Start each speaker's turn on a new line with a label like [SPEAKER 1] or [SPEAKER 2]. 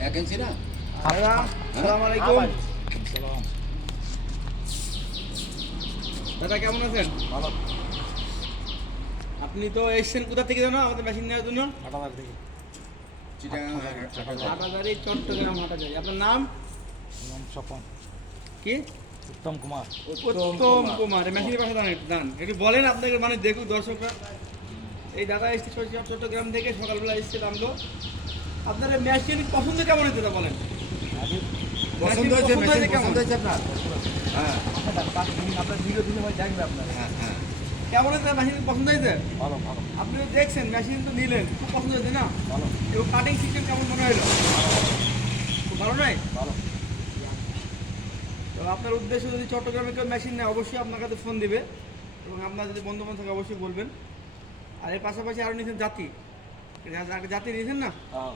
[SPEAKER 1] Vacancy না?
[SPEAKER 2] দাদা আলাইকুম। দাদা কেমন আছেন?
[SPEAKER 3] ভালো।
[SPEAKER 2] আপনি তো এসছেন কোথা থেকে জানো? আমাদের মেশিন নেওয়ার জন্য?
[SPEAKER 3] হাটাদার থেকে।
[SPEAKER 1] চিটাগাং
[SPEAKER 2] চট্টগ্রাম আপনার নাম?
[SPEAKER 3] নাম স্বপন।
[SPEAKER 2] কি?
[SPEAKER 3] উত্তম কুমার।
[SPEAKER 2] উত্তম কুমার। মেশিনের পাশে দাঁড়ান একটু দাঁড়ান। একটু বলেন আপনাকে মানে দেখুক দর্শকরা। এই দাদা এসছে চট্ট- চট্টগ্রাম থেকে সকালবেলা এসছে নামলো। আপনার মেশিন পছন্দ কেমন হয়েছে তা বলেন?
[SPEAKER 1] পছন্দ হয়েছে মেশিন পছন্দ হয়েছে আপনার? হ্যাঁ।
[SPEAKER 3] আপনার ভিডিও দিলে ভাই দেখবে আপনার।
[SPEAKER 1] হ্যাঁ হ্যাঁ।
[SPEAKER 2] কেমন হয়েছে? মেশিন পছন্দ হয়েছে?
[SPEAKER 3] ভালো ভালো।
[SPEAKER 2] আপনি দেখছেন মেশিন তো নিলেন খুব পছন্দ হয়েছে না?
[SPEAKER 3] ভালো।
[SPEAKER 2] এবং কাটিং সিস্টেম কেমন মনে হলো? খুব ভালো নয়?
[SPEAKER 3] ভালো।
[SPEAKER 2] তো আপনার উদ্দেশ্য যদি চট্টগ্রামে কেউ মেশিন নেয় অবশ্যই আপনার কাছে ফোন দিবে। এবং আপনার যদি বন্ধু বান্ধব থাকে অবশ্যই বলবেন। আর এর পাশাপাশি আরও নিয়েছেন জাতি। জাতি নিয়েছেন না?
[SPEAKER 3] হ্যাঁ।